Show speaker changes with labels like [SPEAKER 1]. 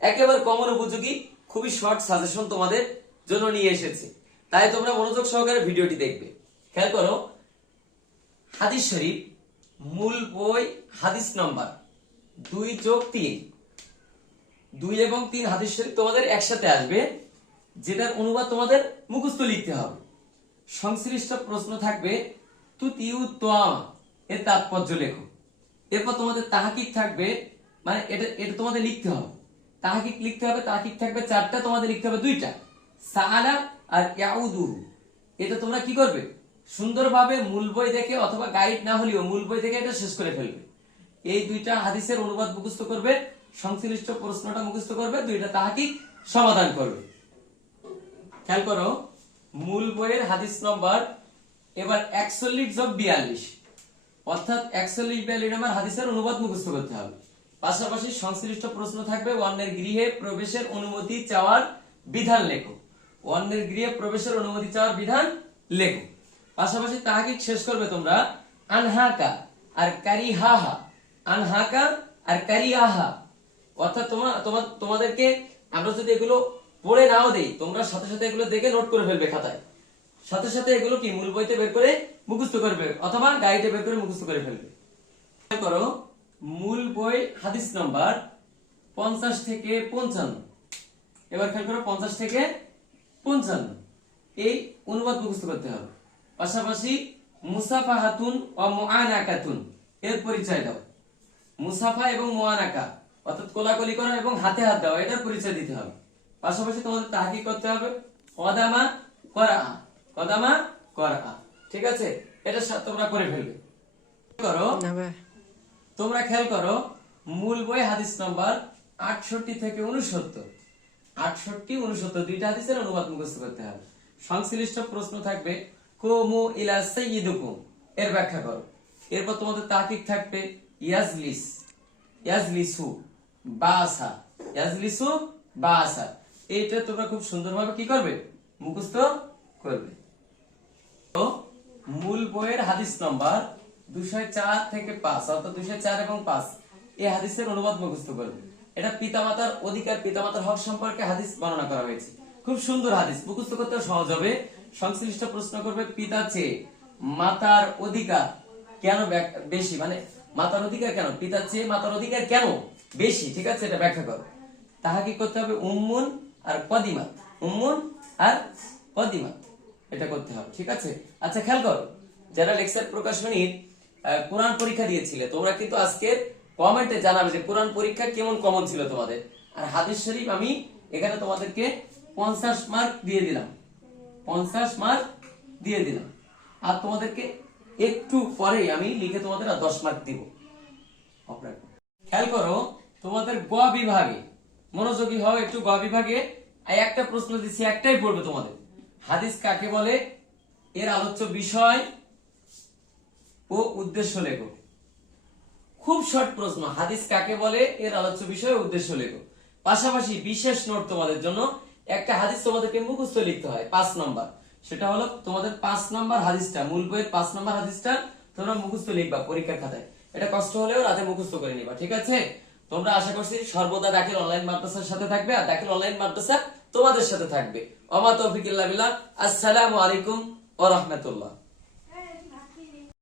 [SPEAKER 1] একেবারে কমন উপযোগী, খুবই শর্ট সাজেশন তোমাদের জন্য নিয়ে এসেছে। তাই তোমরা মনোযোগ সহকারে ভিডিওটি দেখবে। খেয়াল করো, হাদিস শরীফ মূল বই, হাদিস নাম্বার। দুই যোগ তিন। দুই এবং তিন হাদিস শরীফ তোমাদের একসাথে আসবে, যেটার অনুবাদ তোমাদের মুখস্থ লিখতে হবে। সংশ্লিষ্ট প্রশ্ন থাকবে, তুতিউ তোয়াম এর তাৎপর্য লেখো। এরপর তোমাদের তাহাকিক থাকবে মানে এটা এটা তোমাদের লিখতে হবে। তাহাকিক লিখতে হবে, তাহাকিক থাকবে চারটা, তোমাদের লিখতে হবে দুইটা। সাআলা আর ইয়াউদুহু এটা তোমরা কি করবে? সুন্দরভাবে মূল বই দেখে অথবা গাইড না হলেও মূল বই দেখে এটা শেষ করে ফেলবে। এই দুইটা হাদিসের অনুবাদ মুখস্থ করবে, সংশ্লিষ্ট প্রশ্নটা মুখস্থ করবে, দুইটা তাহাকিক সমাধান করবে। খেয়াল করো, মূল বইয়ের হাদিস নম্বর, এবার একচল্লিশ যোগ বিয়াল্লিশ। অর্থাৎ একচল্লিশ বিয়াল্লিশ নম্বর হাদিসের অনুবাদ মুখস্থ করতে হবে। পাশাপাশি সংশ্লিষ্ট প্রশ্ন থাকবে, অন্যের গৃহে প্রবেশের অনুমতি চাওয়ার বিধান লেখো। অন্যের গৃহে প্রবেশের অনুমতি চাওয়ার বিধান লেখো। পাশাপাশি তাহাকে শেষ করবে তোমরা, আনহাকা আর কারিহাহা। আনহাকা আর কারিয়াহা। অর্থাৎ তোমার তোমার তোমাদেরকে আমরা যদি এগুলো পড়ে নাও দেই, তোমরা সাথে সাথে এগুলো দেখে নোট করে ফেলবে খাতায়। সাথে সাথে এগুলো কি, মূল বইতে বের করে মুখস্থ করবে, অথবা গাইডে বের করে মুখস্থ করে ফেলবে। করো, মূল বই হাদিস নাম্বার পঞ্চাশ থেকে পঞ্চান্ন। এবার খেয়াল করো, পঞ্চাশ থেকে পঞ্চান্ন। এই অনুবাদ মুখস্থ করতে হবে। পাশাপাশি মুসাফা হাতুন ও মোয়ানাকাতুন এর পরিচয় দাও। মুসাফা এবং মোয়ানাকা অর্থাৎ কোলাকুলি করা এবং হাতে হাত দেওয়া এটার পরিচয় দিতে হবে। পাশাপাশি তোমাদের তাহাকি করতে হবে। কদামা করা কদামা করা ঠিক আছে? এটা তোমরা করে ফেলবে। করো তোমরা খেয়াল করো মূল বই হাদিস নম্বর আটষট্টি থেকে উনসত্তর আটষট্টি উনসত্তর দুইটা হাদিসের অনুবাদ মুখস্থ করতে হবে। সংশ্লিষ্ট প্রশ্ন থাকবে কো কোমু ইলা সাইয়িদুকুম এর ব্যাখ্যা করো। এরপর তোমাদের তাহকিক থাকবে ইয়াজলিস ইয়াজলিসু বাসা ইয়াজলিসু বাসা এইটা তোমরা খুব সুন্দরভাবে কি করবে? মুখস্থ করবে। তো মূল বইয়ের হাদিস নম্বর দুশো চার থেকে পাঁচ, অর্থাৎ দুশো চার এবং পাঁচ। এই হাদিসের অনুবাদ মুখস্থ করবে। এটা পিতামাতার অধিকার, পিতামাতার হক সম্পর্কে হাদিস বর্ণনা করা হয়েছে। খুব সুন্দর হাদিস। মুখস্থ করতে সহজ হবে। সংশ্লিষ্ট প্রশ্ন করবে, পিতা চেয়ে মাতার অধিকার কেন বেশি? মানে মাতার অধিকার কেন? পিতার চেয়ে মাতার অধিকার কেন বেশি? ঠিক আছে, এটা ব্যাখ্যা করো। তাহা কি করতে হবে উম্মুন আর কদিমাত উম্মুন আর কদিমাত এটা করতে হবে, ঠিক আছে? আচ্ছা খেয়াল করো, যারা লেকচার প্রকাশনীর কোরআন পরীক্ষা দিয়েছিলে, তোমরা কিন্তু আজকে কমেন্টে জানাবে যে কোরআন পরীক্ষা কেমন কমন ছিল তোমাদের। আর হাদিস শরীফ আমি এখানে তোমাদেরকে পঞ্চাশ মার্ক দিয়ে দিলাম। পঞ্চাশ মার্ক দিয়ে দিলাম। আর তোমাদেরকে একটু পরে আমি লিখে তোমাদের আর দশ মার্ক দিব। খেয়াল করো, তোমাদের গ বিভাগে, মনোযোগী হও একটু গ বিভাগে একটা প্রশ্ন দিচ্ছি, একটাই পড়বে তোমাদের। হাদিস কাকে বলে? এর আলোচ্য বিষয় ও উদ্দেশ্য লেখো। খুব শর্ট প্রশ্ন, হাদিস কাকে বলে? এর আলোচ্য বিষয় ও উদ্দেশ্য লেখো। পাশাপাশি বিশেষ নোট তোমাদের জন্য, একটা হাদিস তোমাদেরকে মুখস্থ লিখতে হয়, পাঁচ নম্বর সেটা হলো তোমাদের পাঁচ নম্বর হাদিসটা, মূল বইয়ের পাঁচ নম্বর হাদিসটা তোমরা মুখস্থ লিখবা পরীক্ষার খাতায়। এটা কষ্ট হলেও রাতে মুখস্থ করে নিবা, ঠিক আছে? তোমরা আশা করছি সর্বদা দাখিল অনলাইন মাদ্রাসার সাথে থাকবে আর দাখিল অনলাইন মাদ্রাসা তোমাদের সাথে থাকবে। অমা তৌফিকুল্লাহ আসসালামু আলাইকুম ওয়া রাহমাতুল্লাহ।